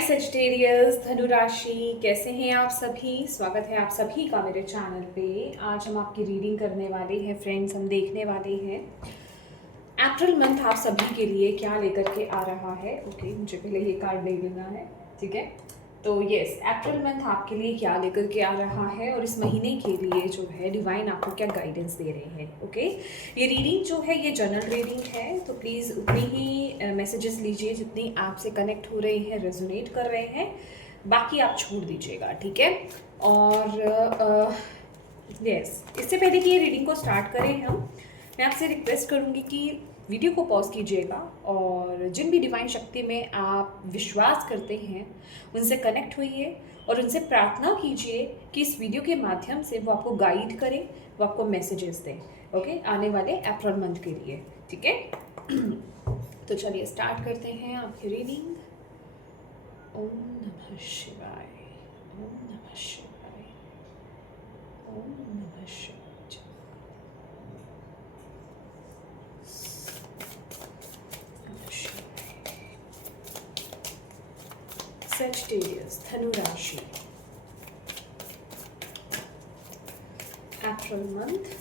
हाय Sagittarius धनु राशि, कैसे हैं आप सभी। स्वागत है आप सभी का मेरे चैनल पे। आज हम आपकी रीडिंग करने वाले हैं फ्रेंड्स। हम देखने वाले हैं अप्रैल मंथ आप सभी के लिए क्या लेकर के आ रहा है। ओके, मुझे पहले ये कार्ड ले लेना है, ठीक है। तो यस, अप्रैल मंथ आपके लिए क्या लेकर के आ रहा है और इस महीने के लिए जो है डिवाइन आपको क्या गाइडेंस दे रहे हैं। ओके, ये रीडिंग जो है ये जनरल रीडिंग है, तो प्लीज़ उतनी ही मैसेजेस लीजिए जितनी आपसे कनेक्ट हो रहे हैं, रेजोनेट कर रहे हैं। बाकी आप छोड़ दीजिएगा, ठीक है। और यस, इससे पहले कि ये रीडिंग को स्टार्ट करें मैं आपसे रिक्वेस्ट करूँगी कि वीडियो को पॉज कीजिएगा और जिन भी डिवाइन शक्ति में आप विश्वास करते हैं उनसे कनेक्ट होइए और उनसे प्रार्थना कीजिए कि इस वीडियो के माध्यम से वो आपको गाइड करें, वो आपको मैसेजेस दें, ओके, आने वाले अप्रैल मंथ के लिए, ठीक है। तो चलिए स्टार्ट करते हैं आपकी रीडिंग। ओम नमः शिवाय, ओम नमः शिवाय, ओम नमः शिवाय। Sagittarius, धनु राशि, April month.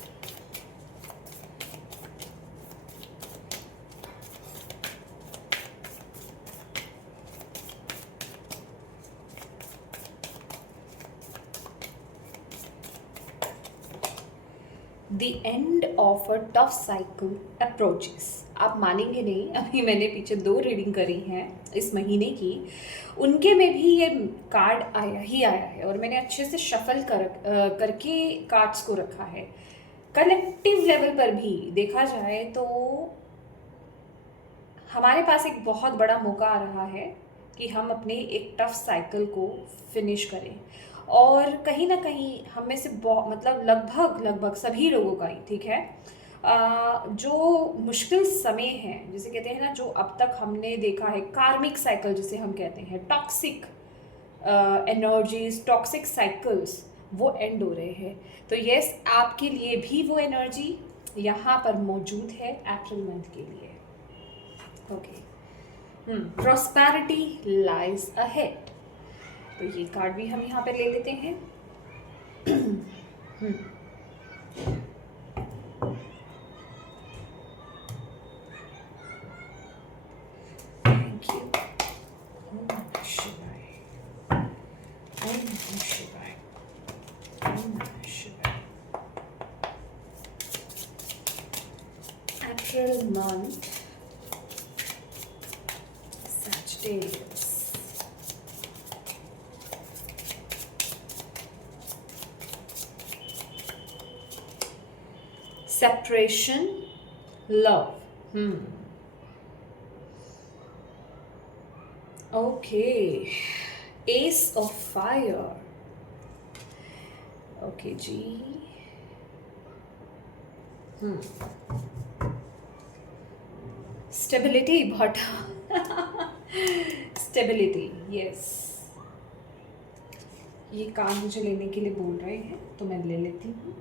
The end of a tough cycle approaches। आप मानेंगे नहीं, अभी मैंने पीछे 2 रीडिंग करी हैं इस महीने की, उनके में भी ये कार्ड आया है और मैंने अच्छे से शफल करके कार्ड्स को रखा है। कलेक्टिव लेवल पर भी देखा जाए तो हमारे पास एक बहुत बड़ा मौका आ रहा है कि हम अपने एक टफ साइकिल को फिनिश करें और कहीं ना कहीं हम में से मतलब लगभग सभी लोगों का ही, ठीक है, जो मुश्किल समय है, जिसे कहते हैं ना, जो अब तक हमने देखा है कार्मिक साइकिल जिसे हम कहते हैं, टॉक्सिक एनर्जीज, टॉक्सिक साइकिल्स, वो एंड हो रहे हैं। तो यस, आपके लिए भी वो एनर्जी यहाँ पर मौजूद है अप्रैल मंथ के लिए। Okay, prosperity lies ahead. तो ये कार्ड भी हम यहाँ पे ले लेते हैं। Thank you. ओम नमः शिवाय, ओम नमः शिवाय, ओम नमः शिवाय। April month, Sagittarius, separation, love. Okay, Ace of Fire. Okay जी। स्टेबिलिटी, बहुत स्टेबिलिटी, यस। ये काम मुझे लेने के लिए बोल रहे हैं तो मैं ले लेती हूँ।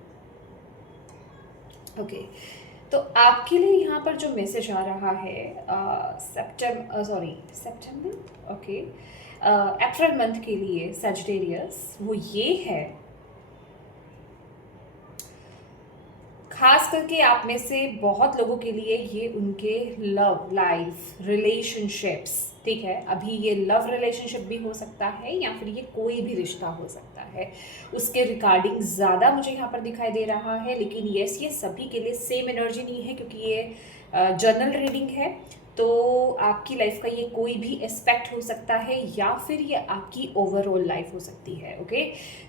ओके, तो आपके लिए यहाँ पर जो मैसेज आ रहा है सितंबर, ओके, अप्रैल मंथ के लिए सैजिटेरियस, वो ये है, खास करके आप में से बहुत लोगों के लिए ये उनके लव लाइफ, रिलेशनशिप्स, ठीक है, अभी ये लव रिलेशनशिप भी हो सकता है या फिर ये कोई भी रिश्ता हो सकता है, उसके रिगार्डिंग ज़्यादा मुझे यहाँ पर दिखाई दे रहा है। लेकिन यस, ये सभी के लिए सेम एनर्जी नहीं है क्योंकि ये जनरल रीडिंग है। तो आपकी लाइफ का ये कोई भी एस्पेक्ट हो सकता है या फिर ये आपकी ओवरऑल लाइफ हो सकती है। ओके,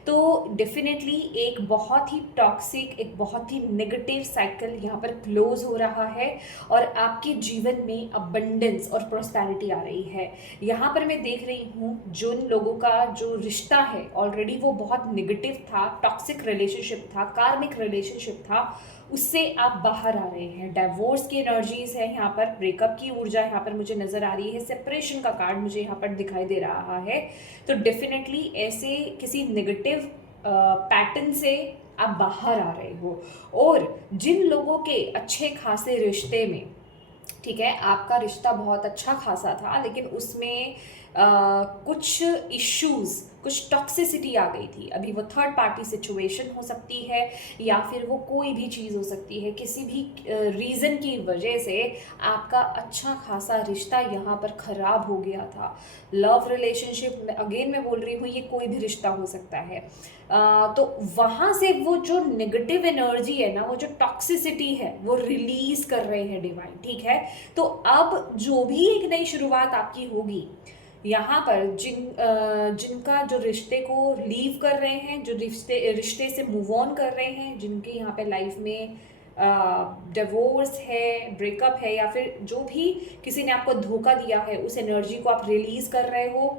तो डेफिनेटली एक बहुत ही टॉक्सिक, एक बहुत ही नेगेटिव साइकिल यहाँ पर क्लोज हो रहा है और आपके जीवन में अबंडेंस और प्रॉस्पेरिटी आ रही है। यहाँ पर मैं देख रही हूँ जिन लोगों का जो रिश्ता है ऑलरेडी वो बहुत नेगेटिव था, टॉक्सिक रिलेशनशिप था, कार्मिक रिलेशनशिप था, उससे आप बाहर आ रहे हैं। डाइवोर्स की एनर्जीज है यहाँ पर, ब्रेकअप की ऊर्जा यहाँ पर मुझे नज़र आ रही है, सेपरेशन का कार्ड मुझे यहाँ पर दिखाई दे रहा है। तो डेफिनेटली ऐसे किसी नेगेटिव पैटर्न से आप बाहर आ रहे हो। और जिन लोगों के अच्छे खासे रिश्ते में, ठीक है, आपका रिश्ता बहुत अच्छा खासा था लेकिन उसमें कुछ इश्यूज, कुछ टॉक्सिसिटी आ गई थी। अभी वो थर्ड पार्टी सिचुएशन हो सकती है या फिर वो कोई भी चीज़ हो सकती है। किसी भी रीज़न की वजह से आपका अच्छा खासा रिश्ता यहाँ पर ख़राब हो गया था। लव रिलेशनशिप, अगेन मैं बोल रही हूँ, ये कोई भी रिश्ता हो सकता है। तो वहाँ से वो जो नेगेटिव एनर्जी है ना, वो जो टॉक्सिसिटी है, वो रिलीज़ कर रहे हैं डिवाइन, ठीक है। तो अब जो भी एक नई शुरुआत आपकी होगी यहाँ पर, जिनका जो रिश्ते को लीव कर रहे हैं, जो रिश्ते रिश्ते से मूव ऑन कर रहे हैं, जिनके यहाँ पे लाइफ में डिवोर्स है, ब्रेकअप है, या फिर जो भी किसी ने आपको धोखा दिया है, उस एनर्जी को आप रिलीज कर रहे हो,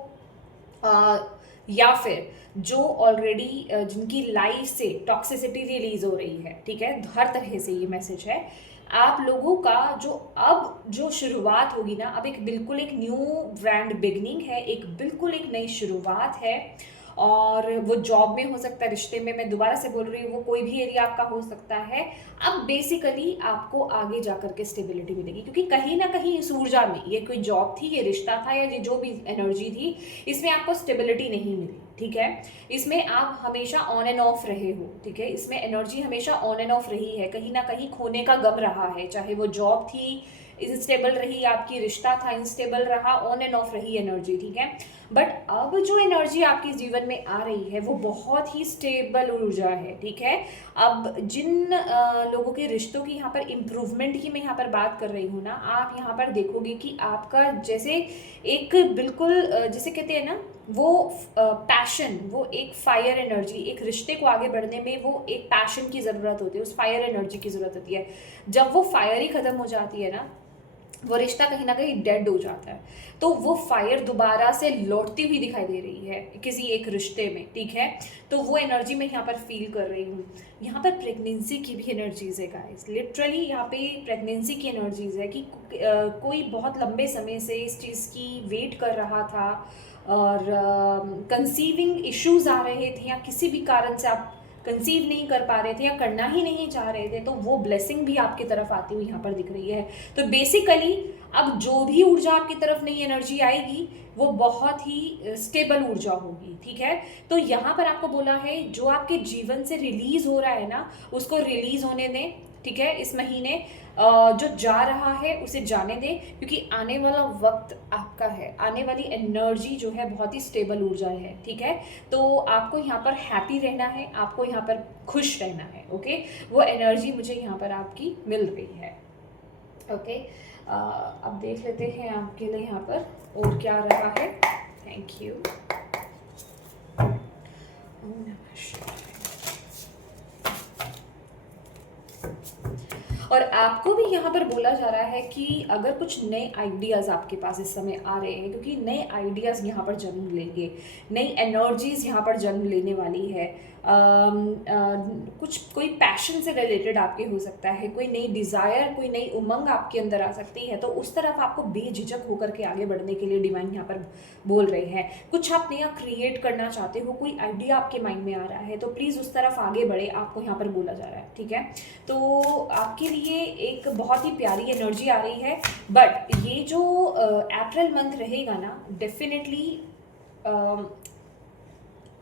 या फिर जो ऑलरेडी जिनकी लाइफ से टॉक्सिसिटी रिलीज हो रही है, ठीक है। हर तरह से ये मैसेज है आप लोगों का। जो अब जो शुरुआत होगी ना, अब एक बिल्कुल एक न्यू ब्रांड बिगनिंग है, एक बिल्कुल एक नई शुरुआत है। और वो जॉब में हो सकता है, रिश्ते में, मैं दोबारा से बोल रही हूँ, वो कोई भी एरिया आपका हो सकता है। अब बेसिकली आपको आगे जा करके स्टेबिलिटी मिलेगी, क्योंकि कहीं ना कहीं इस ऊर्जा में, ये कोई जॉब थी, ये रिश्ता था, या ये जो भी एनर्जी थी, इसमें आपको स्टेबिलिटी नहीं मिली, ठीक है। इसमें आप हमेशा ऑन एंड ऑफ रहे हो, ठीक है। इसमें एनर्जी हमेशा ऑन एंड ऑफ रही है, कहीं ना कहीं खोने का गम रहा है, चाहे वो जॉब थी इनस्टेबल रही, आपकी रिश्ता था इनस्टेबल रहा, ऑन एंड ऑफ रही एनर्जी, ठीक है। बट अब जो एनर्जी आपके जीवन में आ रही है वो बहुत ही स्टेबल ऊर्जा है, ठीक है। अब जिन लोगों के रिश्तों की यहाँ पर इम्प्रूवमेंट की मैं यहाँ पर बात कर रही हूँ ना, आप यहाँ पर देखोगे कि आपका जैसे एक बिल्कुल जैसे कहते हैं ना, वो पैशन, वो एक फायर एनर्जी, एक रिश्ते को आगे बढ़ने में वो एक पैशन की ज़रूरत होती है, उस फायर एनर्जी की ज़रूरत होती है। जब वो फायर ही ख़त्म हो जाती है ना, वो रिश्ता कहीं ना कहीं डेड हो जाता है। तो वो फायर दोबारा से लौटती हुई दिखाई दे रही है किसी एक रिश्ते में, ठीक है। तो वो एनर्जी मैं यहाँ पर फील कर रही हूँ। यहाँ पर प्रेगनेंसी की भी एनर्जीज है गाइस, लिटरली यहाँ पे प्रेगनेंसी की एनर्जीज है कि कोई बहुत लंबे समय से इस चीज़ की वेट कर रहा था, और कंसीविंग इश्यूज आ रहे थे, या किसी भी कारण से आप कंसीव नहीं कर पा रहे थे या करना ही नहीं चाह रहे थे, तो वो ब्लेसिंग भी आपकी तरफ आती हुई यहाँ पर दिख रही है। तो बेसिकली अब जो भी ऊर्जा आपकी तरफ नई एनर्जी आएगी वो बहुत ही स्टेबल ऊर्जा होगी, ठीक है। तो यहाँ पर आपको बोला है जो आपके जीवन से रिलीज हो रहा है ना, उसको रिलीज होने दें, ठीक है। इस महीने जो जा रहा है उसे जाने दें, क्योंकि आने वाला वक्त आपका है, आने वाली एनर्जी जो है बहुत ही स्टेबल ऊर्जा है, ठीक है। तो आपको यहाँ पर हैप्पी रहना है, आपको यहाँ पर खुश रहना है, ओके। वो एनर्जी मुझे यहाँ पर आपकी मिल रही है, ओके। अब देख लेते हैं आपके लिए यहाँ पर और क्या रहा है। Thank you. और आपको भी यहाँ पर बोला जा रहा है कि अगर कुछ नए आइडियाज़ आपके पास इस समय आ रहे हैं, क्योंकि नए आइडियाज़ यहाँ पर जन्म लेंगे, नई एनर्जीज़ यहाँ पर जन्म लेने वाली है। कुछ कोई पैशन से रिलेटेड आपके हो सकता है, कोई नई डिज़ायर, कोई नई उमंग आपके अंदर आ सकती है, तो उस तरफ आपको बेझिझक होकर के आगे बढ़ने के लिए डिवाइन यहाँ पर बोल रहे हैं। कुछ आप नया क्रिएट करना चाहते हो, कोई आइडिया आपके माइंड में आ रहा है, तो प्लीज़ उस तरफ आगे बढ़े, आपको यहाँ पर बोला जा रहा है, ठीक है। तो आपके लिए एक बहुत ही प्यारी एनर्जी आ रही है। बट ये जो अप्रैल मंथ रहेगा ना, डेफिनेटली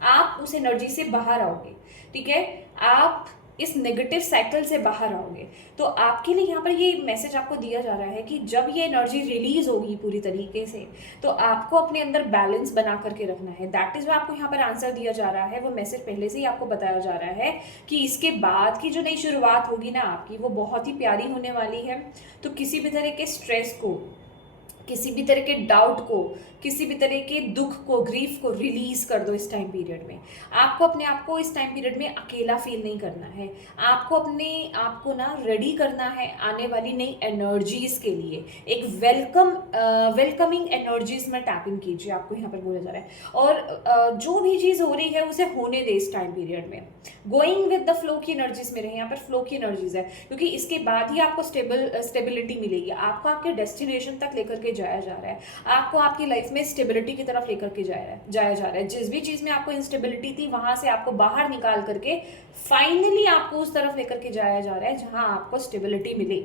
आप उस एनर्जी से बाहर आओगे, ठीक है। आप इस नेगेटिव साइकिल से बाहर आओगे। तो आपके लिए यहाँ पर ये मैसेज आपको दिया जा रहा है कि जब ये एनर्जी रिलीज होगी पूरी तरीके से, तो आपको अपने अंदर बैलेंस बना करके रखना है। दैट इज आपको यहाँ पर आंसर दिया जा रहा है। वो मैसेज पहले से ही आपको बताया जा रहा है कि इसके बाद की जो नई शुरुआत होगी ना आपकी, वो बहुत ही प्यारी होने वाली है। तो किसी भी तरह के स्ट्रेस को, किसी भी तरह के डाउट को, किसी भी तरह के दुख को, ग्रीफ को रिलीज कर दो इस टाइम पीरियड में। आपको अपने आप को इस टाइम पीरियड में अकेला फील नहीं करना है। आपको अपने आप को ना रेडी करना है आने वाली नई एनर्जीज के लिए। एक वेलकमिंग एनर्जीज में टैप इन कीजिए, आपको यहाँ पर बोला जा रहा है। और जो भी चीज़ हो रही है उसे होने दे इस टाइम पीरियड में। गोइंग विद द फ्लो की एनर्जीज में रहे, यहाँ पर फ्लो की एनर्जीज है, क्योंकि इसके बाद ही आपको स्टेबिलिटी मिलेगी। आपको आपके डेस्टिनेशन तक लेकर के जाया जा रहा है, आपको आपकी लाइफ में स्टेबिलिटी की तरफ लेकर के जाया जा रहा है। जिस भी चीज़ में आपको इंस्टेबिलिटी थी वहां से आपको बाहर निकाल करके फाइनली आपको उस तरफ लेकर के जाया जा रहा है जहां आपको स्टेबिलिटी मिले।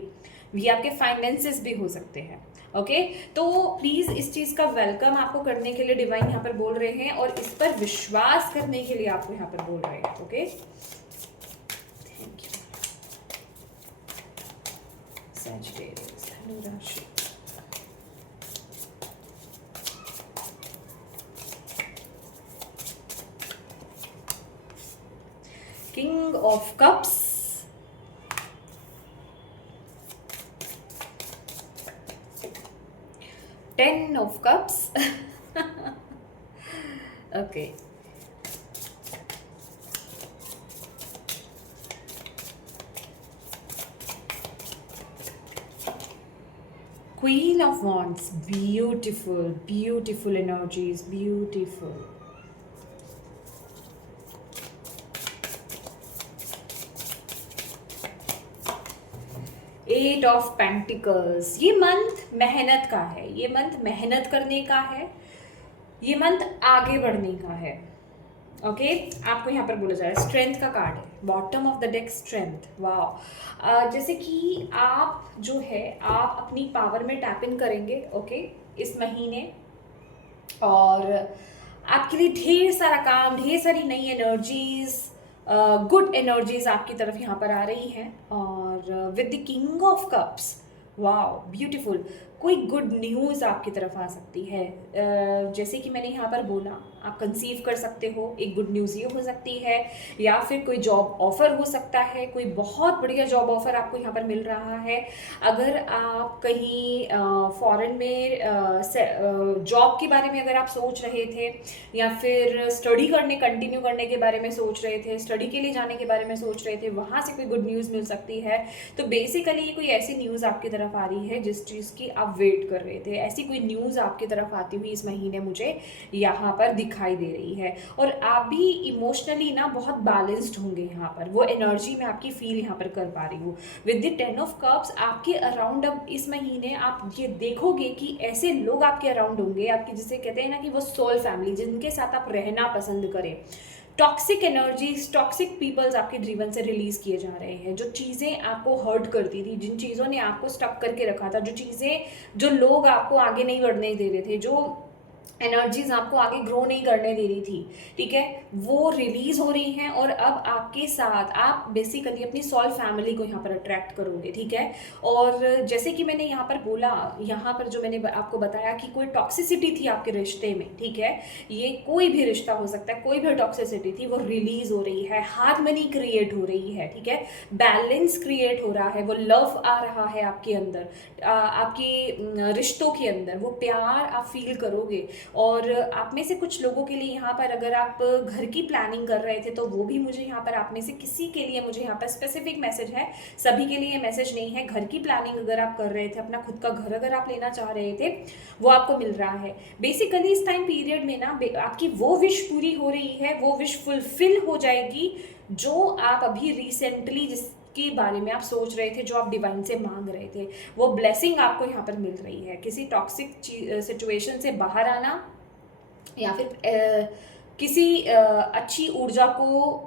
ये आपके फाइनेंसेस भी हो सकते हैं, ओके तो प्लीज़ इस चीज़ का वेलकम आपको करने के लिए डिवाइन यहाँ पर बोल रहे हैं और इस पर विश्वास करने के लिए आपको यहाँ पर बोल रहे हैं। Okay thank you. सैजिटेरियस धनु राशि, king of cups, ten of cups, okay queen of wands, beautiful beautiful energies, beautiful. Eight of pentacles, ये मंथ मेहनत का है, ये मंथ मेहनत करने का है, ये मंथ आगे बढ़ने का है। ओके आपको यहाँ पर बोला जा रहा है स्ट्रेंथ का कार्ड है, bottom of the deck strength. वाह जैसे कि आप जो है आप अपनी पावर में टैप इन करेंगे ओके इस महीने, और आपके लिए ढेर सारा काम, ढेर सारी नई एनर्जीज, गुड एनर्जीज आपकी तरफ यहाँ पर आ रही हैं। और with the king of cups, wow beautiful, कोई गुड न्यूज़ आपकी तरफ आ सकती है। जैसे कि मैंने यहाँ पर बोला आप कंसीव कर सकते हो, एक गुड न्यूज़ ये हो सकती है, या फिर कोई जॉब ऑफर हो सकता है, कोई बहुत बढ़िया जॉब ऑफर आपको यहाँ पर मिल रहा है। अगर आप कहीं फॉरेन में जॉब के बारे में अगर आप सोच रहे थे, या फिर स्टडी कंटिन्यू करने के बारे में सोच रहे थे, स्टडी के लिए जाने के बारे में सोच रहे थे, वहाँ से कोई गुड न्यूज़ मिल सकती है। तो बेसिकली ये कोई ऐसी न्यूज़ आपकी तरफ आ रही है जिस चीज़ की आप वेट कर रहे थे, ऐसी कोई न्यूज़ आपकी तरफ आती हुई इस महीने मुझे यहाँ पर दिखाई दे रही है। और आप भी इमोशनली ना बहुत बैलेंस्ड होंगे यहाँ पर, वो एनर्जी मैं आपकी फील यहाँ पर कर पा रही हूँ। With the ten of cups आपके अराउंड अब इस महीने आप ये देखोगे कि ऐसे लोग आपके अराउंड होंगे, आपकी जिसे कहते हैं ना कि वो सोल फैमिली, जिनके साथ आप रहना पसंद करें। टॉक्सिक एनर्जीज, टॉक्सिक पीपल्स आपके जीवन से रिलीज किए जा रहे हैं। जो चीज़ें आपको हर्ट करती थी, जिन चीज़ों ने आपको स्टक करके रखा था, जो लोग आपको आगे नहीं बढ़ने दे रहे थे, जो एनर्जीज आपको आगे ग्रो नहीं करने दे रही थी, ठीक है, वो रिलीज हो रही हैं। और अब आपके साथ आप बेसिकली अपनी सॉल फैमिली को यहाँ पर अट्रैक्ट करोगे, ठीक है। और जैसे कि मैंने यहाँ पर बोला, यहाँ पर जो मैंने आपको बताया कि कोई टॉक्सिसिटी थी आपके रिश्ते में, ठीक है, ये कोई भी रिश्ता हो सकता है, कोई भी टॉक्सिसिटी थी वो रिलीज हो रही है, हार्मनी क्रिएट हो रही है, ठीक है, बैलेंस क्रिएट हो रहा है, वो लव आ रहा है आपके अंदर, आपकी रिश्तों के अंदर वो प्यार आप फील करोगे। और आप में से कुछ लोगों के लिए यहाँ पर अगर आप घर की प्लानिंग कर रहे थे तो वो भी मुझे यहाँ पर, आप में से किसी के लिए मुझे यहाँ पर स्पेसिफिक मैसेज है, सभी के लिए मैसेज नहीं है। घर की प्लानिंग अगर आप कर रहे थे, अपना खुद का घर अगर आप लेना चाह रहे थे, वो आपको मिल रहा है। बेसिकली इस टाइम पीरियड में ना आपकी वो विश पूरी हो रही है, वो विश फुलफिल हो जाएगी जो आप अभी रिसेंटली के बारे में आप सोच रहे थे, जो आप डिवाइन से मांग रहे थे, वो ब्लेसिंग आपको यहाँ पर मिल रही है। किसी टॉक्सिक सिचुएशन से बाहर आना, या फिर किसी अच्छी ऊर्जा को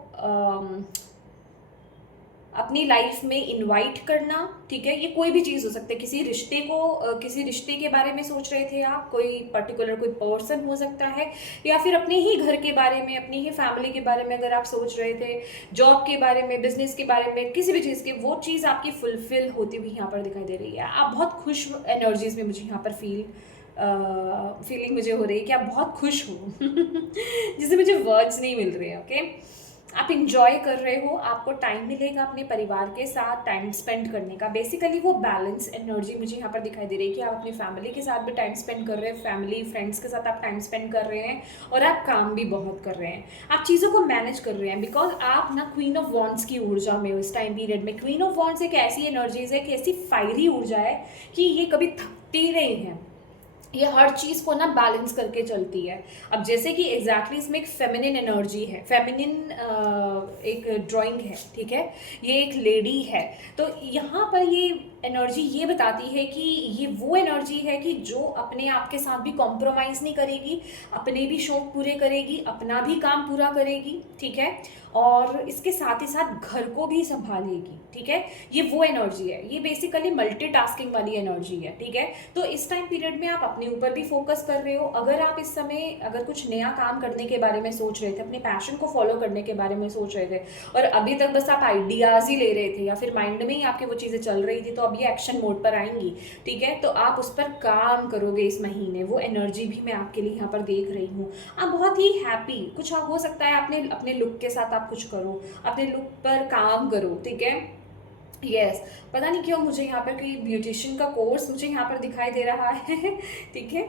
अपनी लाइफ में इनवाइट करना, ठीक है, ये कोई भी चीज़ हो सकती है। किसी रिश्ते के बारे में सोच रहे थे आप, कोई पर्टिकुलर कोई पर्सन हो सकता है, या फिर अपने ही घर के बारे में, अपनी ही फैमिली के बारे में अगर आप सोच रहे थे, जॉब के बारे में, बिजनेस के बारे में, किसी भी चीज़ की, वो चीज़ आपकी फुलफिल होती हुई यहाँ पर दिखाई दे रही है। आप बहुत खुश एनर्जीज में मुझे यहाँ पर फीलिंग मुझे हो रही है कि आप बहुत खुश हो जिससे मुझे वर्ड्स नहीं मिल रहे हैं। ओके आप इंजॉय कर रहे हो, आपको टाइम मिलेगा अपने परिवार के साथ टाइम स्पेंड करने का। बेसिकली वो बैलेंस एनर्जी मुझे यहाँ पर दिखाई दे रही है कि आप अपनी फैमिली के साथ भी टाइम स्पेंड कर रहे हैं, फैमिली फ्रेंड्स के साथ आप टाइम स्पेंड कर रहे हैं, और आप काम भी बहुत कर रहे हैं, आप चीज़ों को मैनेज कर रहे हैं। बिकॉज आप ना क्वीन ऑफ वॉन्ड्स की ऊर्जा में हो इस टाइम पीरियड में। क्वीन ऑफ वॉन्ड्स एक ऐसी एनर्जीज है, एक ऐसी फायरी ऊर्जा है कि ये कभी थकती नहीं है, ये हर चीज़ को ना बैलेंस करके चलती है। अब जैसे कि एग्जैक्टली इसमें एक फेमिनिन एनर्जी है, फेमिनिन एक ड्राइंग है, ठीक है, ये एक लेडी है, तो यहाँ पर ये एनर्जी ये बताती है कि ये वो एनर्जी है कि जो अपने आप के साथ भी कॉम्प्रोमाइज़ नहीं करेगी, अपने भी शौक पूरे करेगी, अपना भी काम पूरा करेगी, ठीक है, और इसके साथ ही साथ घर को भी संभालेगी, ठीक है। ये वो एनर्जी है, ये बेसिकली मल्टीटास्किंग वाली एनर्जी है, ठीक है। तो इस टाइम पीरियड में आप अपने ऊपर भी फोकस कर रहे हो। अगर आप इस समय अगर कुछ नया काम करने के बारे में सोच रहे थे, अपने पैशन को फॉलो करने के बारे में सोच रहे थे और अभी तक बस आप आइडियाज़ ही ले रहे थे या फिर माइंड में ही आपके वो चीज़ें चल रही थी, तो अब ये एक्शन मोड पर आएंगी, ठीक है। तो आप उस पर काम करोगे इस महीने, वो एनर्जी भी मैं आपके लिए यहाँ पर देख रही हूँ। आप बहुत ही हैप्पी, कुछ हो सकता है आपने अपने लुक के साथ आप कुछ करो, अपने लुक पर काम करो, ठीक है। यस, पता नहीं क्यों मुझे यहाँ पर कोई ब्यूटिशियन का कोर्स मुझे यहाँ पर दिखाई दे रहा है ठीक है।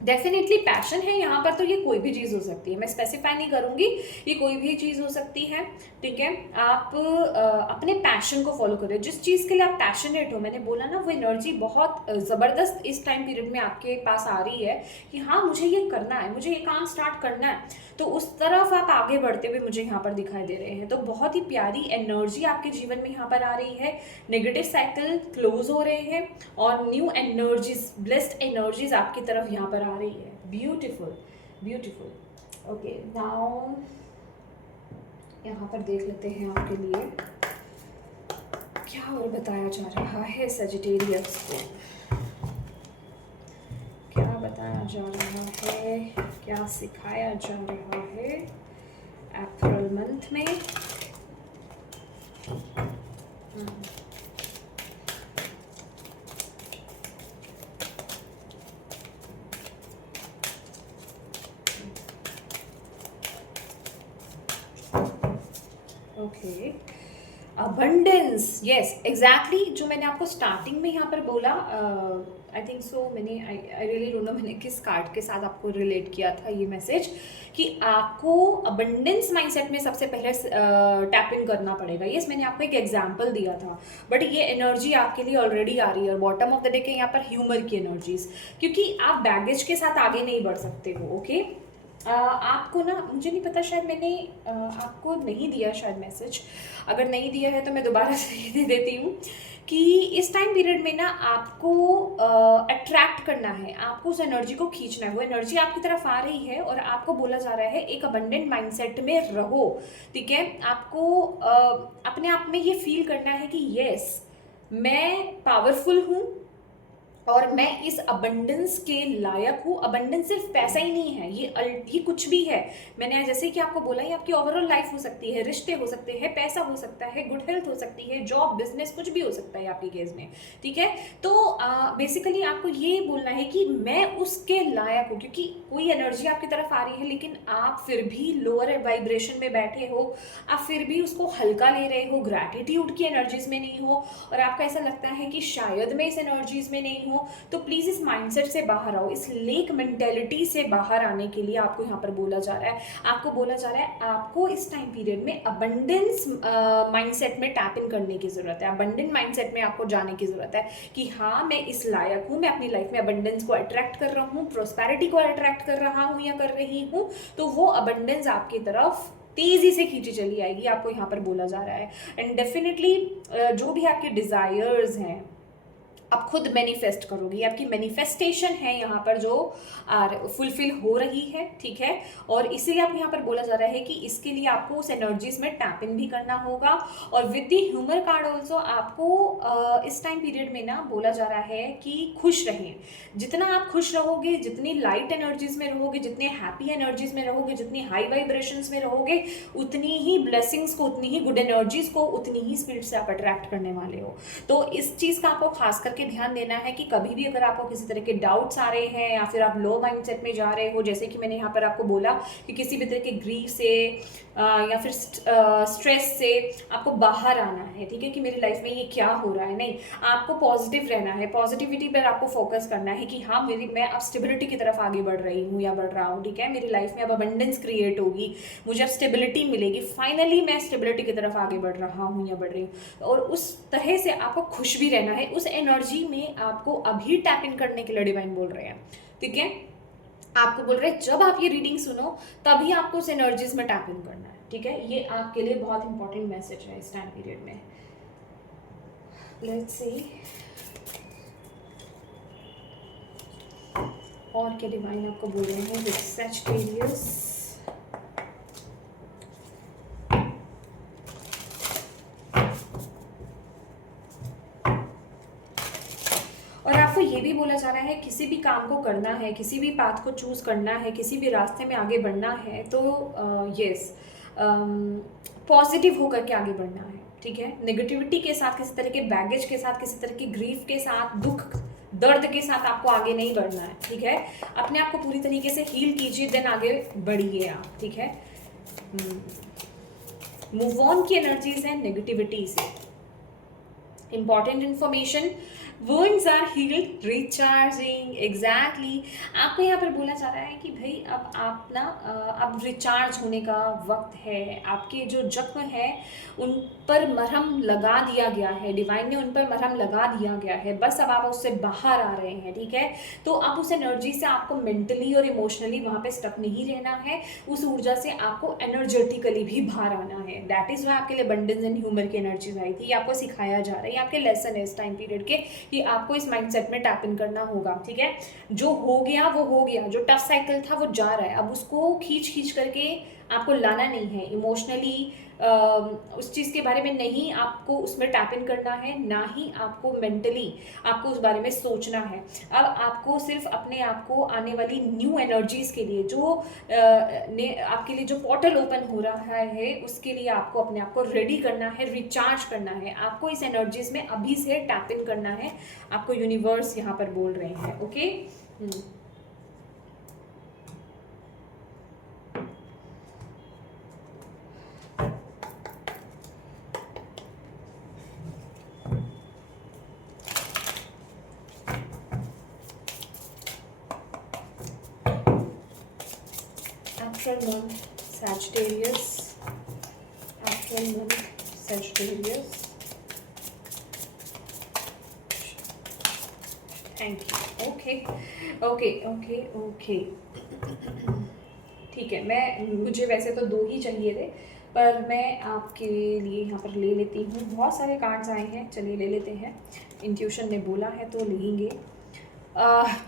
डेफिनेटली पैशन है यहाँ पर, तो ये कोई भी चीज़ हो सकती है, मैं स्पेसिफाई नहीं करूँगी, ये कोई भी चीज़ हो सकती है, ठीक है। आप अपने पैशन को फॉलो करें, जिस चीज़ के लिए आप पैशनेट हो, मैंने बोला ना वो एनर्जी बहुत ज़बरदस्त इस टाइम पीरियड में आपके पास आ रही है कि हाँ मुझे ये करना है, मुझे ये काम स्टार्ट करना है, तो उस तरफ आप आगे बढ़ते हुए मुझे यहाँ पर दिखाई दे रहे हैं। तो बहुत ही प्यारी एनर्जी आपके जीवन में यहाँ पर आ रही है, नेगेटिव साइकिल क्लोज हो रहे हैं और न्यू एनर्जीज, ब्लेस्ड एनर्जीज आपकी तरफ यहाँ पर आ रही है। Beautiful beautiful. ओके, नाउ यहाँ पर देख लेते हैं आपके लिए क्या और बताया जा रहा है सजिटेरियस को, क्या बताया जा रहा है, क्या सिखाया जा रहा है अप्रैल मंथ में। ओके, अबंडेंस, यस एग्जैक्टली, जो मैंने आपको स्टार्टिंग में यहाँ पर बोला, आई थिंक सो मैंने आई रियली डोंट नो मैंने किस कार्ड के साथ आपको रिलेट किया था ये मैसेज, कि आपको अबंडेंस माइंडसेट में सबसे पहले टैप इन करना पड़ेगा। यस, मैंने आपको एक एग्जांपल दिया था, बट ये एनर्जी आपके लिए ऑलरेडी आ रही है। और बॉटम ऑफ द डे के यहाँ पर ह्यूमर की एनर्जीज, क्योंकि आप बैगेज के साथ आगे नहीं बढ़ सकते हो, ओके। आपको ना, मुझे नहीं पता, शायद मैंने आपको नहीं दिया शायद मैसेज, अगर नहीं दिया है तो मैं दोबारा से दे देती हूँ कि इस टाइम पीरियड में ना आपको अट्रैक्ट करना है, आपको उस एनर्जी को खींचना है। वो एनर्जी आपकी तरफ आ रही है और आपको बोला जा रहा है एक अबंडेंट माइंडसेट में रहो, ठीक है। आपको अपने आप में ये फील करना है कि यस मैं पावरफुल हूँ और मैं इस अबंडेंस के लायक हूँ। अबंडेंस सिर्फ पैसा ही नहीं है, ये कुछ भी है। मैंने जैसे कि आपको बोला, ये आपकी ओवरऑल लाइफ हो सकती है, रिश्ते हो सकते हैं, पैसा हो सकता है, गुड हेल्थ हो सकती है, जॉब, बिजनेस, कुछ भी हो सकता है आपकी केस में, ठीक है। तो बेसिकली आपको ये बोलना है कि मैं उसके लायक हूँ, क्योंकि कोई एनर्जी आपकी तरफ आ रही है लेकिन आप फिर भी लोअर वाइब्रेशन में बैठे हो, आप फिर भी उसको हल्का ले रहे हो, ग्रैटिट्यूड की एनर्जीज में नहीं हो, और आपको ऐसा लगता है कि शायद मैं इस एनर्जीज में नहीं हूँ। तो प्लीज इस माइंडसेट से बाहर आओ, इस लेक मेंटेलिटी से बाहर आने के लिए आपको यहाँ पर बोला जा रहा है। आपको बोला जा रहा है आपको इस टाइम पीरियड में अबंडेंस माइंडसेट में टैप इन करने की जरूरत है, अबंडेंट माइंडसेट में आपको जाने की जरूरत है कि हाँ मैं इस लायक हूँ, मैं अपनी लाइफ में अबंडेंस को अट्रैक्ट कर रहा हूँ, प्रोस्पेरिटी को अट्रैक्ट कर रहा हूँ या कर रही हूँ। तो वो अबंडेंस आपकी तरफ तेजी से खींची चली आएगी, आपको यहाँ पर बोला जा रहा है। एंड डेफिनेटली जो भी आपके डिजायर्स हैं आप खुद मैनिफेस्ट करोगी, आपकी मैनिफेस्टेशन है यहाँ पर जो फुलफिल हो रही है, ठीक है। और इसीलिए आप यहाँ पर बोला जा रहा है कि इसके लिए आपको उस एनर्जीज में टैप इन भी करना होगा। और with the humour card also आपको इस टाइम पीरियड में ना बोला जा रहा है कि खुश रहें। जितना आप खुश रहोगे, जितनी लाइट एनर्जीज में रहोगे, जितने हैप्पी एनर्जीज में रहोगे, जितनी हाई वाइब्रेशंस में रहोगे, उतनी ही ब्लेसिंग्स को, उतनी ही गुड एनर्जीज को, उतनी ही स्पीड से आप अट्रैक्ट करने वाले हो। तो इस चीज़ का आपको खास करके ध्यान देना है कि कभी भी अगर आपको किसी तरह के डाउट्स आ रहे हैं या फिर आप लो माइंडसेट में जा रहे हो, जैसे कि मैंने यहाँ पर आपको बोला कि किसी भी तरह के ग्रीफ से या फिर स्ट्रेस से आपको बाहर आना है, ठीक है, कि मेरी लाइफ में ये क्या हो रहा है, नहीं, आपको पॉजिटिव रहना है, पॉजिटिविटी पर आपको फोकस करना है कि हाँ मैं अब स्टेबिलिटी की तरफ आगे बढ़ रही हूँ या बढ़ रहा हूँ, ठीक है। मेरी लाइफ में अब अबंडेंस क्रिएट होगी, मुझे अब स्टेबिलिटी मिलेगी, फाइनली मैं स्टेबिलिटी की तरफ आगे बढ़ रहा हूँ या बढ़ रही हूँ। और उस तरह से आपको खुश भी रहना है, उस एनर्जी में आपको अभी टैप इन करने के लिए डिवाइन बोल रहे हैं, ठीक है। आपको बोल रहे हैं जब आप ये रीडिंग सुनो तभी आपको उस एनर्जीज में टैप इन करना है, ठीक है। ये आपके लिए बहुत इंपॉर्टेंट मैसेज है इस टाइम पीरियड में। लेट्स सी और क्या डिवाइन आपको बोल रहे हैं विद सैजिटेरियस। और आपको ये भी बोला जा रहा है किसी भी काम को करना है, किसी भी पाथ को चूज करना है, किसी भी रास्ते में आगे बढ़ना है तो यस पॉजिटिव होकर के आगे बढ़ना है, ठीक है। नेगेटिविटी के साथ, किसी तरह के बैगेज के साथ, किसी तरह की ग्रीफ के साथ, दुख दर्द के साथ आपको आगे नहीं बढ़ना है, ठीक है। अपने आप को पूरी तरीके से हील कीजिए, देन आगे बढ़िए आप, ठीक है। मूव ऑन की एनर्जीज है नेगेटिविटी से। Important information, wounds are healed, recharging, exactly। आपको यहाँ पर बोला जा रहा है कि भाई अब आप ना अब रिचार्ज होने का वक्त है। आपके जो जख्म है उन पर मरहम लगा दिया गया है, डिवाइन ने उन पर मरहम लगा दिया गया है, बस अब आप उससे बाहर आ रहे हैं, ठीक है। तो अब उस एनर्जी से आपको मेंटली और इमोशनली वहाँ पे स्टक नहीं रहना है, उस ऊर्जा से आपको एनर्जेटिकली भी बाहर आना है। दैट इज वाई आपके लिए अबंडेंस एंड ह्यूमर की एनर्जी आई थी। ये आपको सिखाया जा रहा है, ये आपके लेसन है इस टाइम पीरियड के कि आपको इस माइंडसेट में टैप इन करना होगा, ठीक है। जो हो गया वो हो गया, जो टफ साइकिल था वो जा रहा है, अब उसको खींच करके आपको लाना नहीं है इमोशनली। उस चीज़ के बारे में नहीं आपको उसमें टैप इन करना है, ना ही आपको मेंटली आपको उस बारे में सोचना है। अब आपको सिर्फ अपने आप को आने वाली न्यू एनर्जीज के लिए जो आपके लिए जो पोर्टल ओपन हो रहा है उसके लिए आपको अपने आप को रेडी करना है, रिचार्ज करना है। आपको इस एनर्जीज में अभी से टैप इन करना है, आपको यूनिवर्स यहाँ पर बोल रहे हैं, okay. April month Sagittarius, April month Sagittarius, thank you, okay okay okay okay, ठीक है। मुझे वैसे तो 2 ही चाहिए थे, पर मैं आपके लिए यहाँ पर ले लेती हूँ। बहुत सारे कार्ड्स आए हैं, चलिए ले लेते हैं। इंट्यूशन ने बोला है तो लेंगे।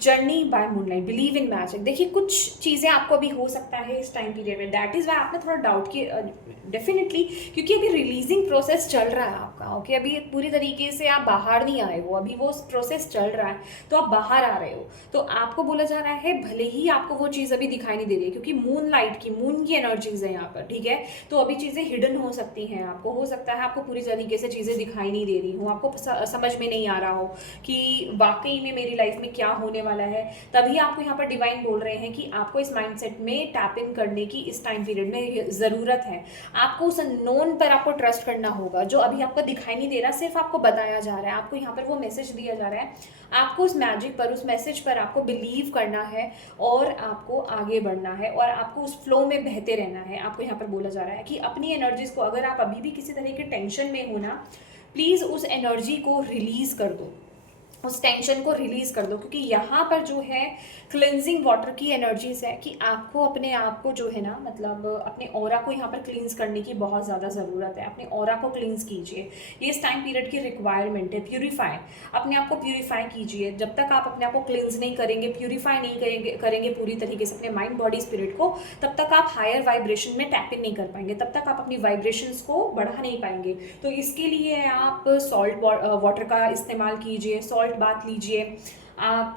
Journey by moonlight, believe in magic. देखिए कुछ चीज़ें आपको अभी हो सकता है इस टाइम पीरियड में, दैट इज़ वाई आपने थोड़ा डाउट किया डेफिनेटली, क्योंकि अभी रिलीजिंग प्रोसेस चल रहा है आपका, ओके। अभी पूरी तरीके से आप बाहर नहीं आए हो, अभी वो प्रोसेस चल रहा है, तो आप बाहर आ रहे हो। तो आपको बोला जा रहा है भले ही आपको वो चीज़ अभी दिखाई नहीं दे रही है, क्योंकि मून की एनर्जीज है यहाँ पर, ठीक है। तो अभी चीज़ें हिडन हो सकती हैं, आपको हो सकता है आपको पूरी तरीके से चीज़ें दिखाई नहीं दे रही हो, आपको समझ में नहीं आ रहा हो कि वाकई में मेरी लाइफ में क्या होने वाला है। तभी आपको यहाँ पर डिवाइन बोल रहे हैं कि आपको इस माइंडसेट में टैप इन करने की इस टाइम पीरियड में ज़रूरत है। आपको उस नोन पर आपको ट्रस्ट करना होगा, जो अभी आपको दिखाई नहीं दे रहा, सिर्फ आपको बताया जा रहा है, आपको यहाँ पर वो मैसेज दिया जा रहा है। आपको उस मैजिक पर, उस मैसेज पर आपको बिलीव करना है और आपको आगे बढ़ना है और आपको उस फ्लो में बहते रहना है। आपको यहाँ पर बोला जा रहा है कि अपनी एनर्जीज को, अगर आप अभी भी किसी तरह के टेंशन में हो ना, प्लीज़ उस एनर्जी को रिलीज़ कर दो, उस टेंशन को रिलीज़ कर दो, क्योंकि यहाँ पर जो है क्लिनजिंग वाटर की एनर्जीज है कि आपको अपने आप को जो है ना, मतलब अपने ऑरा को यहाँ पर क्लींस करने की बहुत ज़्यादा ज़रूरत है। अपने ऑरा को क्लींस कीजिए, ये इस टाइम पीरियड की रिक्वायरमेंट है। प्यूरीफाई, अपने आप को प्यूरीफाई कीजिए। जब तक आप अपने आप को क्लींस नहीं करेंगे, प्यूरीफाई नहीं करेंगे पूरी तरीके से अपने माइंड बॉडी स्पिरिट को, तब तक आप हायर वाइब्रेशन में टैप इन नहीं कर पाएंगे, तब तक आप अपनी वाइब्रेशंस को बढ़ा नहीं पाएंगे। तो इसके लिए आप सॉल्ट वाटर का इस्तेमाल कीजिए, सॉल्ट बात लीजिए। आप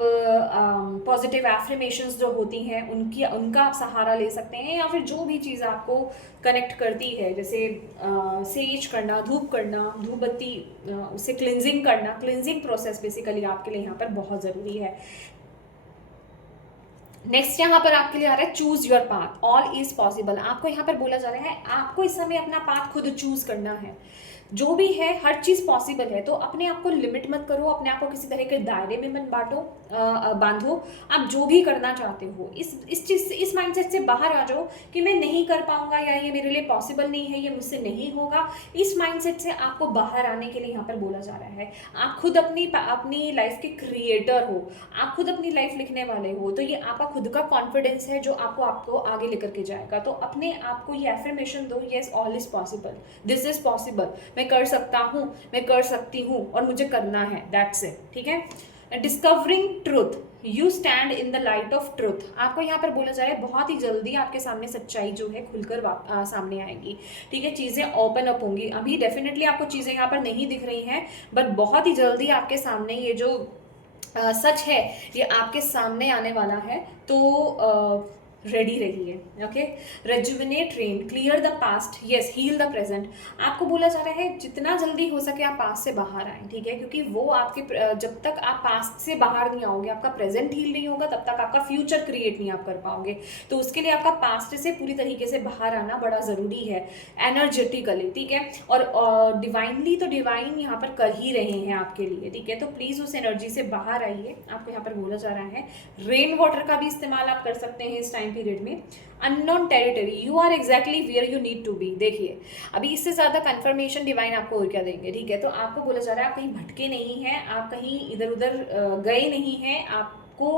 पॉजिटिव एफर्मेशंस जो होती हैं उनका आप सहारा ले सकते हैं, या फिर जो भी चीज़ आपको कनेक्ट करती है, जैसे सेज करना, धूप करना, धूप बत्ती, उससे क्लिनजिंग करना। क्लिनजिंग प्रोसेस बेसिकली आपके लिए यहाँ पर बहुत ज़रूरी है। नेक्स्ट यहाँ पर आपके लिए आ रहा है choose your path, all is possible. आपको यहाँ पर बोला जा रहा है आपको इस समय अपना पाथ खुद चूज करना है। जो भी है हर चीज़ पॉसिबल है, तो अपने आप को लिमिट मत करो, अपने आप को किसी तरह के दायरे में मत बांधो। आप जो भी करना चाहते हो इस चीज़ से, इस माइंडसेट से बाहर आ जाओ कि मैं नहीं कर पाऊंगा, या ये मेरे लिए पॉसिबल नहीं है, ये मुझसे नहीं होगा। इस माइंडसेट से आपको बाहर आने के लिए यहाँ पर बोला जा रहा है। आप खुद अपनी लाइफ के क्रिएटर हो, आप खुद अपनी लाइफ लिखने वाले हो, तो ये आपका खुद का कॉन्फिडेंस है जो आपको आगे लेकर के जाएगा। तो अपने आप को ये एफर्मेशन दो, yes all is possible, this is possible. मैं मैं कर सकता हूँ, मैं कर सकती हूँ और मुझे करना है, दैट्स इट, ठीक है। Discovering truth, you stand in the light of truth, आपको यहाँ पर बोला जा रहा है बहुत ही जल्दी आपके सामने सच्चाई जो है खुलकर सामने आएगी, ठीक है। चीज़ें ओपन अप होंगी, अभी डेफिनेटली आपको चीज़ें यहाँ पर नहीं दिख रही हैं, बट बहुत ही जल्दी आपके सामने ये जो सच है ये आपके सामने आने वाला है। तो रेडी रहिए, okay. Rejuvenate, rain, clear the past, yes, heal the present, आपको बोला जा रहा है जितना जल्दी हो सके आप पास्ट से बाहर आए, ठीक है, क्योंकि वो आपके जब तक आप पास्ट से बाहर नहीं आओगे, आपका प्रेजेंट हील नहीं होगा, तब तक आपका फ्यूचर क्रिएट नहीं आप कर पाओगे। तो उसके लिए आपका पास्ट से पूरी तरीके से बाहर आना बड़ा ज़रूरी है एनर्जेटिकली, ठीक है। और डिवाइनली तो डिवाइन यहाँ पर कर ही रहे हैं आपके लिए, ठीक है। तो प्लीज़ उस एनर्जी से बाहर आइए, आपको यहाँ पर बोला जा रहा है। रेन वाटर का भी इस्तेमाल आप कर सकते हैं इस टाइम पीरियड में। Unknown territory, you are exactly where you need to be, देखिए अभी इससे ज़्यादा कंफर्मेशन डिवाइन आपको और क्या देंगे, ठीक है। तो आपको बोला जा रहा है आप कहीं भटके नहीं हैं, आप कहीं इधर उधर गए नहीं हैं, आपको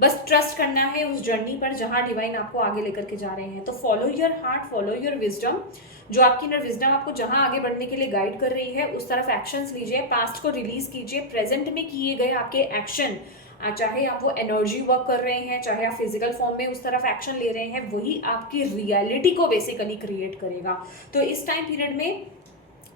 बस ट्रस्ट करना है उस जर्नी पर जहाँ डिवाइन आपको आगे लेकर के जा रहे हैं। तो follow your heart, follow your wisdom, जो आपकी इनर विजडम आपको जहाँ आगे बढ़ने के लिए गाइड कर रही है उस तरफ एक्शंस लीजिए, पास्ट को रिलीज कीजिए, प्रेजेंट में किए गए आपके एक्शन, चाहे आप वो एनर्जी वर्क कर रहे हैं, चाहे आप फिजिकल फॉर्म में उस तरफ एक्शन ले रहे हैं, वही आपकी रियलिटी को बेसिकली क्रिएट करेगा। तो इस टाइम पीरियड में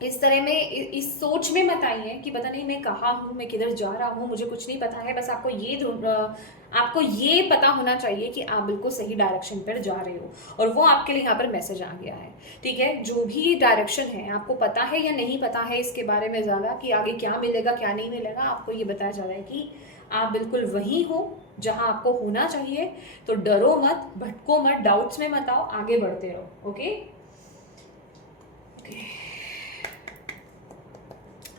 इस तरह में इस सोच में मत आइए कि पता नहीं मैं कहाँ हूँ, मैं किधर जा रहा हूँ, मुझे कुछ नहीं पता है। बस आपको ये पता होना चाहिए कि आप बिल्कुल सही डायरेक्शन पर जा रहे हो, और वो आपके लिए यहाँ पर मैसेज आ गया है, ठीक है। जो भी डायरेक्शन है आपको पता है या नहीं पता है इसके बारे में ज़्यादा कि आगे क्या मिलेगा क्या नहीं मिलेगा, आपको ये बताया जा रहा है कि आप बिल्कुल वही हो जहाँ आपको होना चाहिए। तो डरो मत, भटको मत, डाउट्स में मत आओ, आगे बढ़ते रहो, ओके।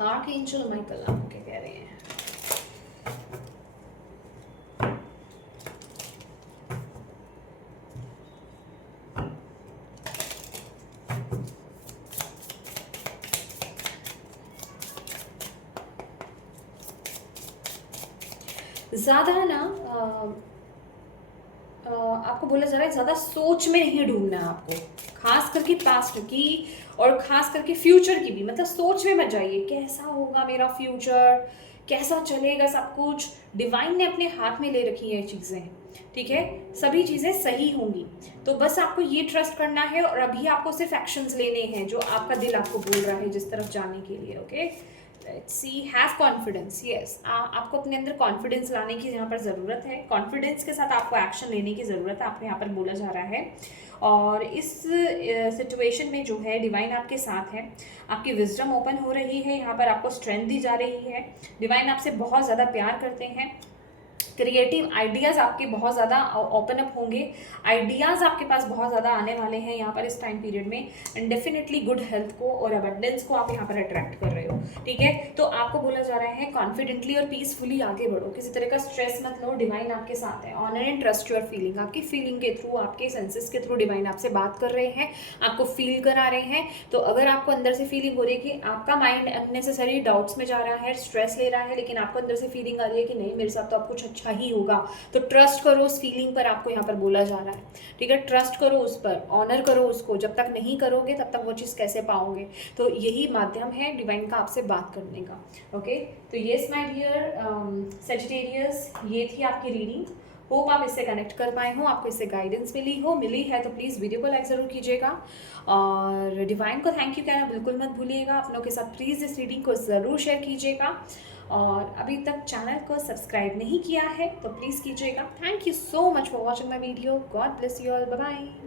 आर्कएंजल माइकल आपको क्या कह रहे हैं? ज़्यादा ना आपको बोला जा रहा है ज़्यादा सोच में नहीं ढूंढना है आपको, खास करके पास्ट की और खास करके फ्यूचर की भी, मतलब सोच में मत जाइए कैसा होगा मेरा फ्यूचर, कैसा चलेगा सब कुछ। डिवाइन ने अपने हाथ में ले रखी है चीज़ें, ठीक है, सभी चीज़ें सही होंगी। तो बस आपको ये ट्रस्ट करना है और अभी आपको सिर्फ एक्शंस लेने हैं जो आपका दिल आपको बोल रहा है जिस तरफ जाने के लिए, okay. Let's see, have confidence, yes, आपको अपने अंदर कॉन्फिडेंस लाने की यहाँ पर ज़रूरत है, कॉन्फिडेंस के साथ आपको एक्शन लेने की ज़रूरत है, आपको यहाँ पर बोला जा रहा है। और इस सिचुएशन में जो है डिवाइन आपके साथ है, आपकी विजडम ओपन हो रही है, यहाँ पर आपको स्ट्रेंथ दी जा रही है, डिवाइन आपसे बहुत ज़्यादा प्यार करते हैं, क्रिएटिव आइडियाज़ आपके बहुत ज़्यादा ओपन अप होंगे, आइडियाज़ आपके पास बहुत ज़्यादा आने वाले हैं यहाँ पर इस टाइम पीरियड में। एंड डेफिनेटली गुड हेल्थ को और अबंडेंस को आप यहाँ पर अट्रैक्ट कर रहे हो, ठीक है। तो आपको बोला जा रहा है कॉन्फिडेंटली और पीसफुली आगे बढ़ो, किसी तरह का स्ट्रेस मत लो, डिवाइन आपके साथ है। Honour and trust your feeling, आपकी फीलिंग के थ्रू, आपके सेंसेस के थ्रू डिवाइन आपसे बात कर रहे हैं, आपको फील करा रहे हैं। तो अगर आपको अंदर से फीलिंग हो रही है कि आपका माइंड अननेसेसरी डाउट्स में जा रहा है, स्ट्रेस ले रहा है, लेकिन आपको अंदर से फीलिंग आ रही है कि नहीं मेरे साथ तो अब कुछ अच्छा ही होगा, तो ट्रस्ट करो उस फीलिंग पर, आपको यहाँ पर बोला जा रहा है, ठीक है। ट्रस्ट करो उस पर, ऑनर करो उसको, जब तक नहीं करोगे तब तक वो चीज़ कैसे पाओगे। तो यही माध्यम है डिवाइन का आपसे बात करने का, ओके। तो येस माय डियर सजिटेरियस, ये थी आपकी रीडिंग। होप आप इससे कनेक्ट कर पाए हो, आपको इससे गाइडेंस मिली है तो प्लीज़ वीडियो को लाइक ज़रूर कीजिएगा और डिवाइन को थैंक यू कहना बिल्कुल मत भूलिएगा। अपनों के साथ प्लीज़ इस रीडिंग को ज़रूर शेयर कीजिएगा और अभी तक चैनल को सब्सक्राइब नहीं किया है तो प्लीज़ कीजिएगा। Thank you so much for watching my video. God bless you all, bye bye.